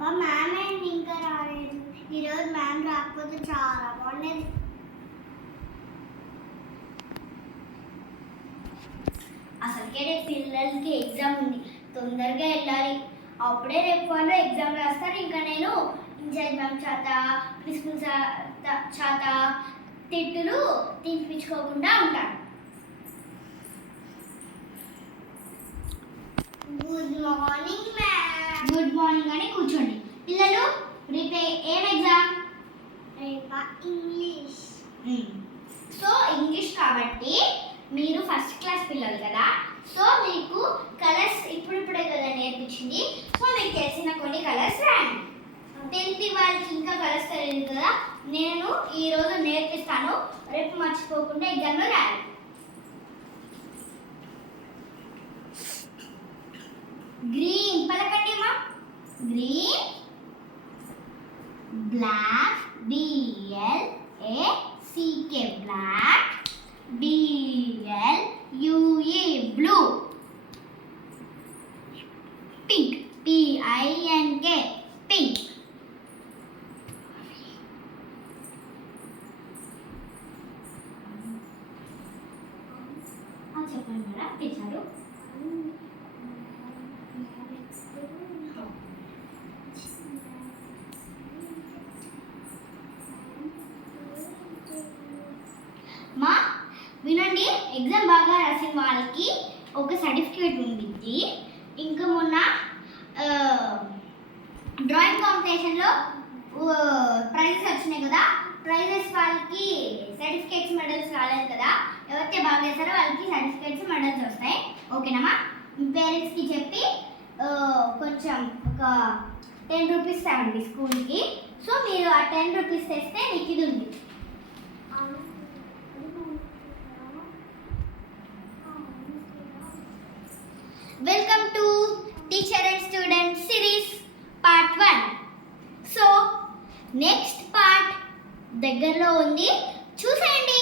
అబ్బా మ్యామ్ ఏంటి ఇంకా రాలేదు. ఈరోజు మ్యామ్ రాకపోతే చాలా బాగుండేది. అసలుకే రేపు పిల్లలకి ఎగ్జామ్ ఉంది, తొందరగా వెళ్ళాలి. అప్పుడే రేపు వాళ్ళు ఎగ్జామ్ రాస్తారు. ఇంకా నేను ఇన్ఛార్జ్ మ్యామ్ చేత ప్రిన్సిపల్ చేత తిట్టులు తినిపించుకోకుండా ఉంటాను. Good morning ma'am. Good morning అని కూర్చోండి. పిల్లలు రేపు ఏం ఎగ్జామ్? రేపా ఇంగ్లీష్. సో ఇంగ్లీష్ కాబట్టి మీరు ఫస్ట్ క్లాస్ పిల్లలు కదా, సో మీకు కలర్స్ ఇప్పుడిప్పుడే కదా నేర్పించింది. సో మీకు తెలిసిన కొన్ని కలర్స్ రాయండి. 10th వాళ్ళకి ఇంకా కలర్స్ తెలియదు కదా, నేను ఈరోజు నేర్పిస్తాను. రేపు మర్చిపోకుండా ఎగ్జామ్లో రాయాలి. గ్రీన్ పలకండి మా. Green. Black, BLACK black, BLUE blue. Pink, PINK pink. చెప్పండి మేడం తెచ్చారు. మా వినండి, ఎగ్జామ్ బాగా రాసిన వాళ్ళకి ఒక సర్టిఫికేట్ ఉండిద్ది. ఇంకా మొన్న డ్రాయింగ్ కాంపిటీషన్లో ప్రైజెస్ వచ్చినాయి కదా, ప్రైజెస్ వాళ్ళకి సర్టిఫికేట్స్ మెడల్స్ రాలేదు కదా, ఎవరైతే బాగా చేస్తారో వాళ్ళకి సర్టిఫికేట్స్ మెడల్స్ వస్తాయి. ఓకేనమ్మా? మీ పేరెంట్స్కి చెప్పి కొంచెం ఒక 10 రూపీస్ తేవండి స్కూల్కి. సో మీరు ఆ 10 రూపీస్ తెస్తే మీకు ఇది ఉంది. Welcome to teacher and student series part 1. So next part దగ్గరలో ఉంది, చూసేయండి.